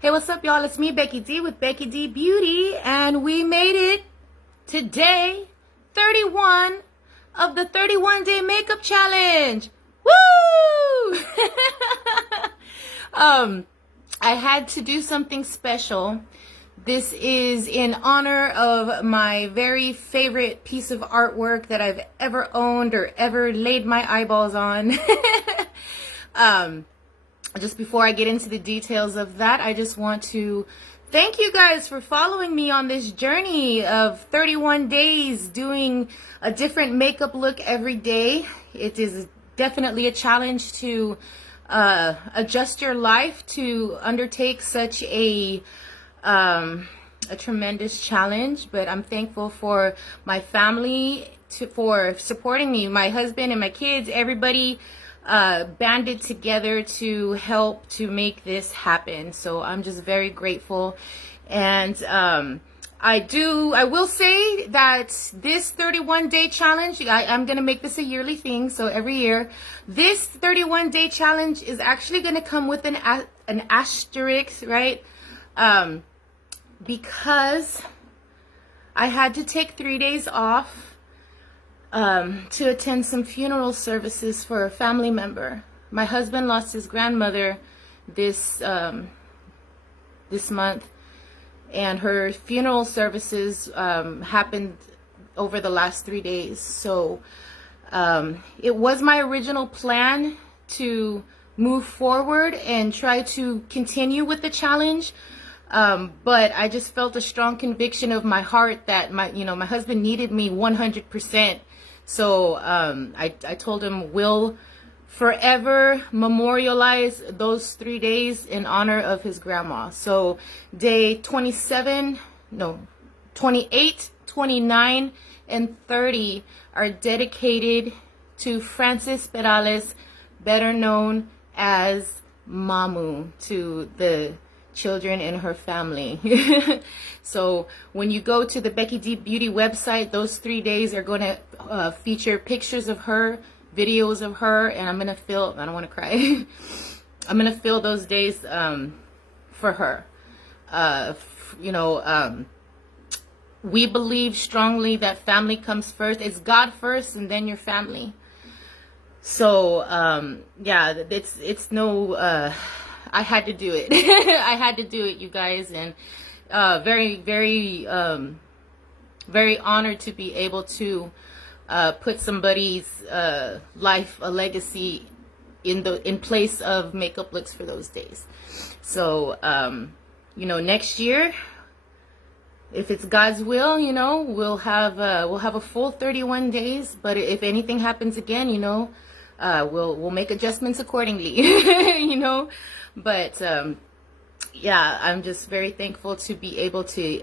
Hey, what's up, y'all? It's me, Becky D, with Becky D Beauty, and we made it today, 31 of the 31-day makeup challenge. Woo! I had to do something special. This is in honor of my very favorite piece of artwork that I've ever owned or ever laid my eyeballs on. Just before I get into the details of that, I just want to thank you guys for following me on this journey of 31 days doing a different makeup look every day. It is definitely a challenge to adjust your life to undertake such a tremendous challenge, but I'm thankful for my family for supporting me, my husband and my kids, everybody banded together to help to make this happen. So I'm just very grateful. And I will say that this 31-day challenge, I'm going to make this a yearly thing. So every year, this 31-day challenge is actually going to come with an asterisk, right? Because I had to take 3 days off to attend some funeral services for a family member. My husband lost his grandmother this month, and her funeral services happened over the last 3 days. So it was my original plan to move forward and try to continue with the challenge. But I just felt a strong conviction of my heart that my husband needed me 100%. So I told him we'll forever memorialize those 3 days in honor of his grandma. So day 28, 29, and 30 are dedicated to Frances Perales, better known as Mamu, to the children in her family. So when you go to the Becky D Beauty website, those 3 days are going to feature pictures of her, videos of her, and I'm going to fill, I don't want to cry, I'm going to fill those days for her. We believe strongly that family comes first. It's God first and then your family. So yeah, it's no I had to do it. I had to do it, you guys, and very, very, very honored to be able to put somebody's life, a legacy, in place of makeup looks for those days. So, next year, if it's God's will, we'll have a full 31 days. But if anything happens again, we'll make adjustments accordingly. But yeah, I'm just very thankful to be able to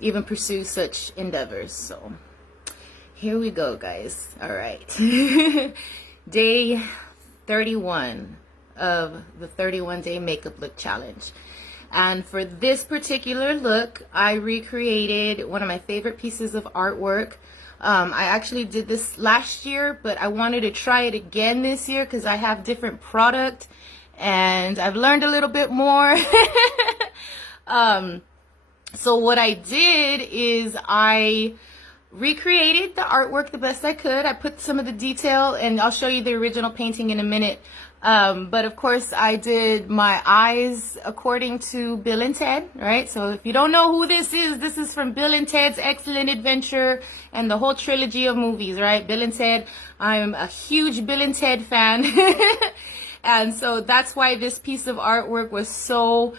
even pursue such endeavors. So here we go, guys. All right. Day 31 of the 31-day makeup look challenge. And for this particular look, I recreated one of my favorite pieces of artwork. I actually did this last year, but I wanted to try it again this year because I have different product and I've learned a little bit more. So what I did is I recreated the artwork the best I could. I put some of the detail, and I'll show you the original painting in a minute. But of course I did my eyes according to Bill and Ted, right? So if you don't know who this is from Bill and Ted's Excellent Adventure and the whole trilogy of movies, right? Bill and Ted. I'm a huge Bill and Ted fan. And so that's why this piece of artwork was so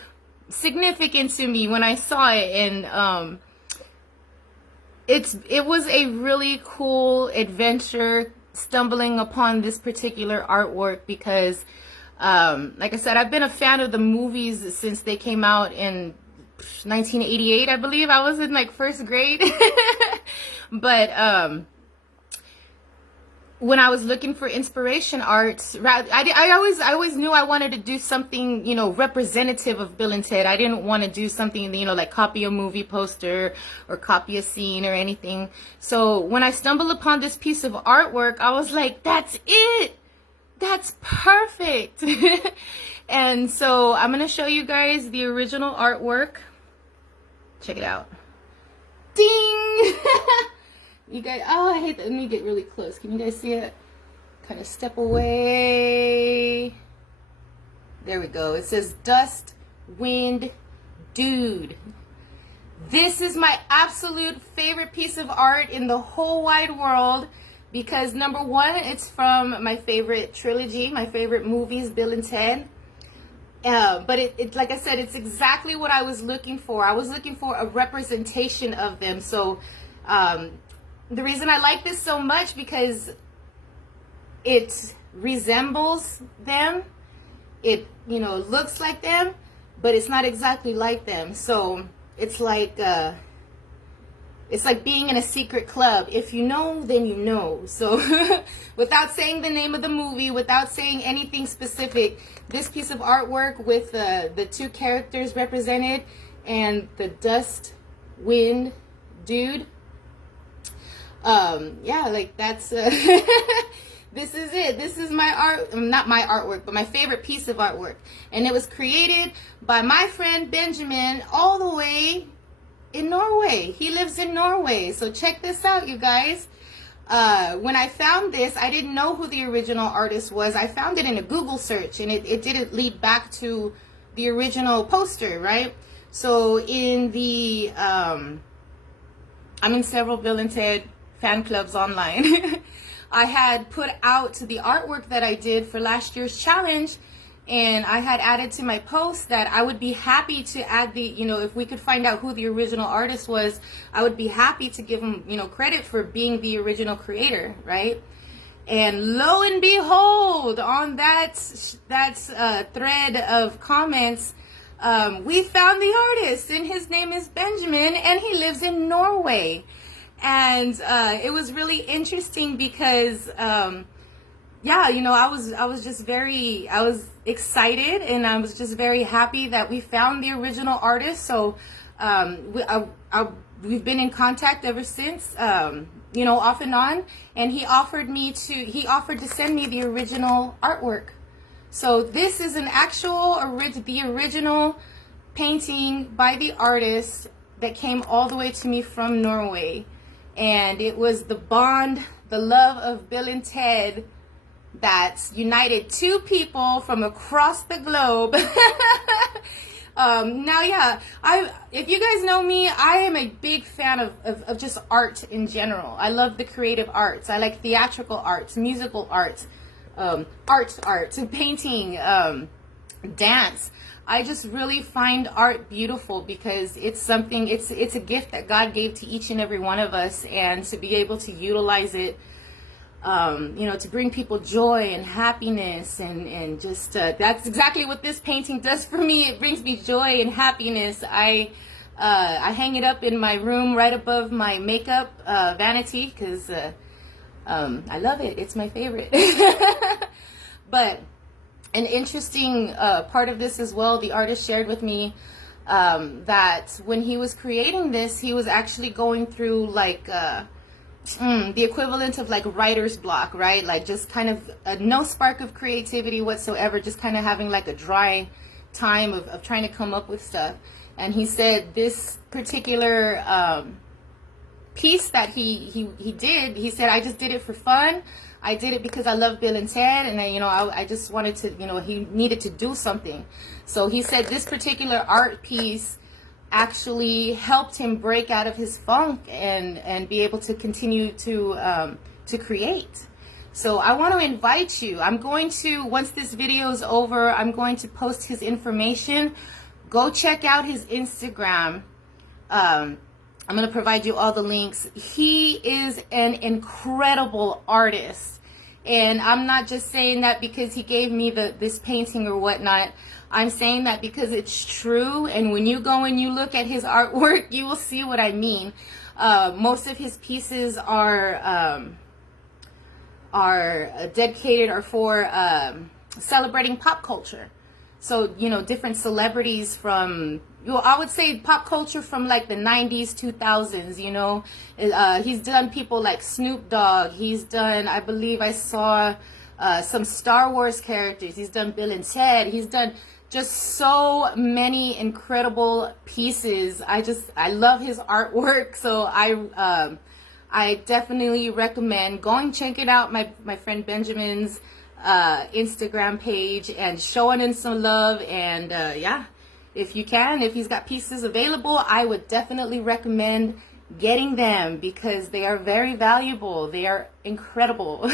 significant to me when I saw it. And it was a really cool adventure stumbling upon this particular artwork because like I said, I've been a fan of the movies since they came out in 1988, I believe. I was in like first grade. But when I was looking for inspiration art, I always knew I wanted to do something, representative of Bill and Ted. I didn't want to do something, like copy a movie poster or copy a scene or anything. So when I stumbled upon this piece of artwork, I was like, that's it. That's perfect. And so I'm going to show you guys the original artwork. Check it out. Ding! You guys, oh, I hate that. Let me get really close. Can you guys see it? Kind of step away. There we go. It says Dust, Wind, Dude. This is my absolute favorite piece of art in the whole wide world because number one, it's from my favorite trilogy, my favorite movies, Bill and Ted. But it, like I said, it's exactly what I was looking for. I was looking for a representation of them. So the reason I like this so much because it resembles them. It, you know, looks like them, but it's not exactly like them. So it's like being in a secret club. If you know, then you know. So without saying the name of the movie, without saying anything specific, this piece of artwork with the two characters represented and the Dust, Wind, Dude. Yeah, like that's this is it. This is my art, not my artwork, but my favorite piece of artwork. And it was created by my friend Benjamin all the way in Norway. He lives in Norway. So check this out, you guys. When I found this, I didn't know who the original artist was. I found it in a Google search and it didn't lead back to the original poster, right? So in the, I'm in several Bill and Ted fan clubs online. I had put out the artwork that I did for last year's challenge, and I had added to my post that I would be happy to add the, you know, if we could find out who the original artist was, I would be happy to give him, you know, credit for being the original creator, right? And lo and behold, on that thread of comments, we found the artist, and his name is Benjamin, and he lives in Norway. And it was really interesting because, yeah, you know, I was just very, I was excited, and I was just very happy that we found the original artist. So we've been in contact ever since, you know, off and on. And he offered to send me the original artwork. So this is an actual, the original painting by the artist that came all the way to me from Norway. And it was the bond, the love of Bill and Ted that united two people from across the globe. Now, yeah, if you guys know me, I am a big fan of just art in general. I love the creative arts. I like theatrical arts, musical arts, art, painting, dance. I just really find art beautiful because it's something, it's a gift that God gave to each and every one of us, and to be able to utilize it, you know, to bring people joy and happiness, and just, that's exactly what this painting does for me. It brings me joy and happiness. I hang it up in my room right above my makeup, vanity, because, I love it. It's my favorite. But an interesting part of this as well, the artist shared with me that when he was creating this, he was actually going through like the equivalent of like writer's block, right? Like just kind of no spark of creativity whatsoever, just kind of having like a dry time of trying to come up with stuff. And he said this particular piece that he did, he said, I just did it for fun. I did it because I love Bill and Ted, and I just wanted to, he needed to do something. So he said this particular art piece actually helped him break out of his funk and be able to continue to create. So I want to invite you. I'm going to, once this video is over, I'm going to post his information. Go check out his Instagram. I'm going to provide you all the links. He is an incredible artist. And I'm not just saying that because he gave me this painting or whatnot. I'm saying that because it's true. And when you go and you look at his artwork, you will see what I mean. Most of his pieces are dedicated or for celebrating pop culture. So, different celebrities from, I would say pop culture from like the 90s, 2000s, he's done people like Snoop Dogg. He's done, I believe I saw some Star Wars characters. He's done Bill and Ted. He's done just so many incredible pieces. I love his artwork. So I definitely recommend going check it out. My friend Benjamin's Instagram page, and showing him some love. And yeah, if you can, if he's got pieces available, I would definitely recommend getting them because they are very valuable. They are incredible.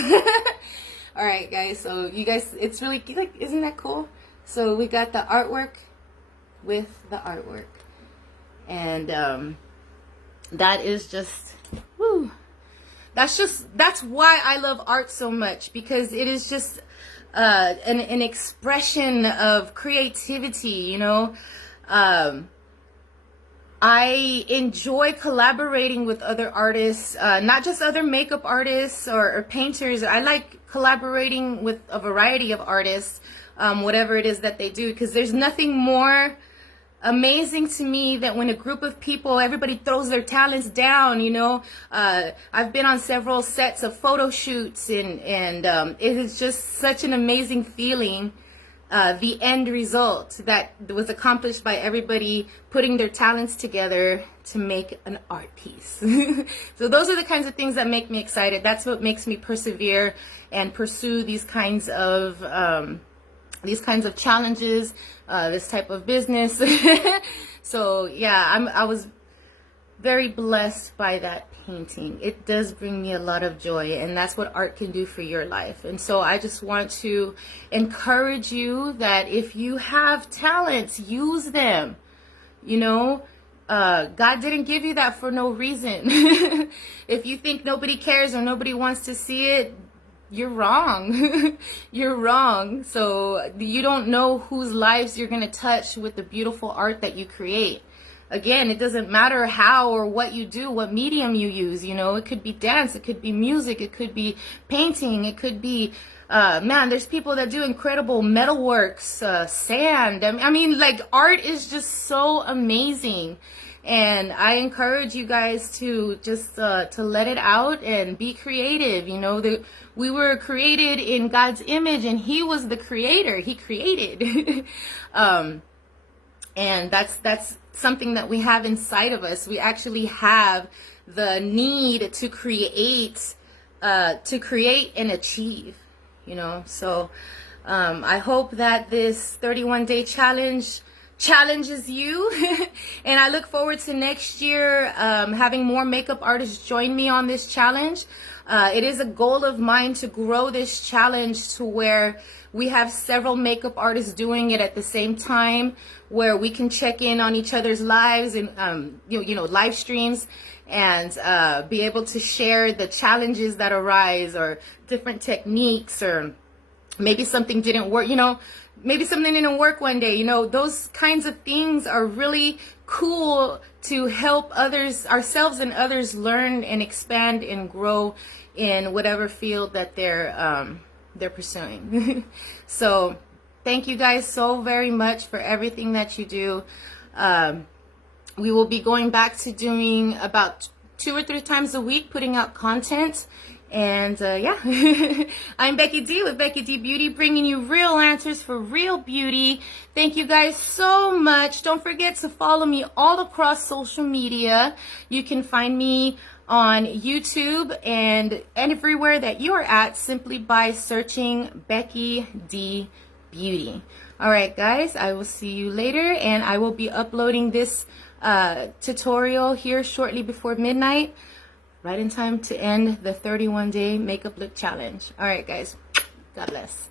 All right, guys. So you guys, it's really like, isn't that cool? So we got the artwork with the artwork, and that is just, woo. That's why I love art so much, because it is just an expression of creativity, you know. I enjoy collaborating with other artists, not just other makeup artists or painters. I like collaborating with a variety of artists, whatever it is that they do, because there's nothing more amazing to me that when a group of people, everybody throws their talents down, you know. I've been on several sets of photo shoots, and it is just such an amazing feeling, the end result that was accomplished by everybody putting their talents together to make an art piece. So those are the kinds of things that make me excited. That's what makes me persevere and pursue these kinds of challenges, this type of business. So yeah, I was very blessed by that painting. It does bring me a lot of joy, and that's what art can do for your life. And so I just want to encourage you that if you have talents, use them. You know, God didn't give you that for no reason. If you think nobody cares or nobody wants to see it, you're wrong. You're wrong. So you don't know whose lives you're going to touch with the beautiful art that you create. Again, it doesn't matter how or what you do, what medium you use. You know, it could be dance, it could be music, it could be painting, it could be, man, there's people that do incredible metalworks, sand. I mean, like, art is just so amazing. And I encourage you guys to just to let it out and be creative. You know, we were created in God's image, and He was the creator. He created. And that's something that we have inside of us. We actually have the need to create and achieve. You know, so I hope that this 31-day challenge challenges you. And I look forward to next year having more makeup artists join me on this challenge. It is a goal of mine to grow this challenge to where we have several makeup artists doing it at the same time, where we can check in on each other's lives and you know, live streams, and be able to share the challenges that arise, or different techniques, or maybe something didn't work, you know, maybe something didn't work one day. You know, those kinds of things are really cool to help others, ourselves and others, learn and expand and grow in whatever field that they're pursuing. So thank you guys so very much for everything that you do. We will be going back to doing about 2 or 3 times a week, putting out content. And yeah, I'm Becky D with Becky D Beauty, bringing you real answers for real beauty. Thank you guys so much. Don't forget to follow me all across social media. You can find me on YouTube and everywhere that you are at, simply by searching Becky D Beauty. All right, guys, I will see you later, and I will be uploading this tutorial here shortly before midnight, right in time to end the 31-day makeup look challenge. All right, guys, God bless.